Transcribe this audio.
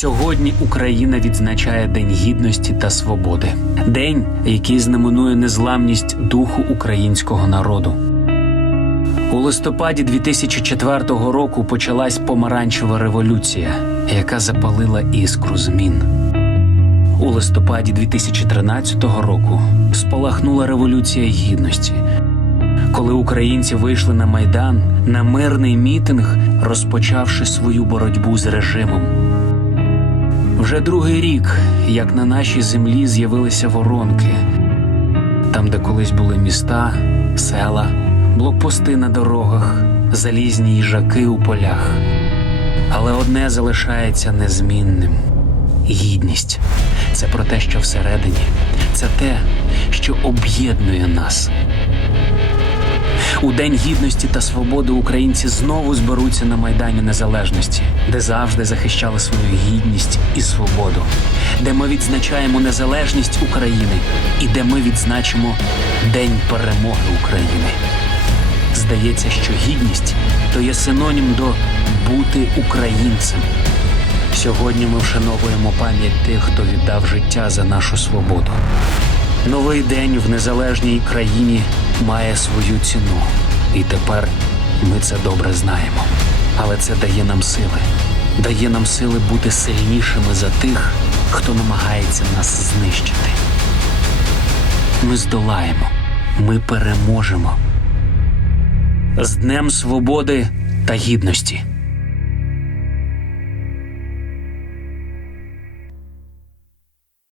Сьогодні Україна відзначає День гідності та свободи, день, який знаменує незламність духу українського народу. У листопаді 2004 року почалась помаранчева революція, яка запалила іскру змін. У листопаді 2013 року спалахнула революція гідності, коли українці вийшли на майдан на мирний мітинг, розпочавши свою боротьбу з режимом. Вже другий рік, як на нашій землі з'явилися воронки, там, де колись були міста, села, блокпости на дорогах, залізні їжаки у полях. Але одне залишається незмінним гідність. Це про те, що всередині, це те, що об'єднує нас. У День гідності та свободи українці знову зберуться на Майдані Незалежності, де завжди захищали свою гідність і свободу, де ми відзначаємо незалежність України і де ми відзначимо День перемоги України. Здається, що гідність то є синонім до бути українцем. Сьогодні ми вшановуємо пам'ять тих, хто віддав життя за нашу свободу. Новий день в незалежній країні має свою ціну, і тепер ми це добре знаємо. Але це дає нам сили, дає нам сили бути сильнішими за тих, хто намагається нас знищити. Ми здолаємо, ми переможемо. З Днем Свободи та Гідності.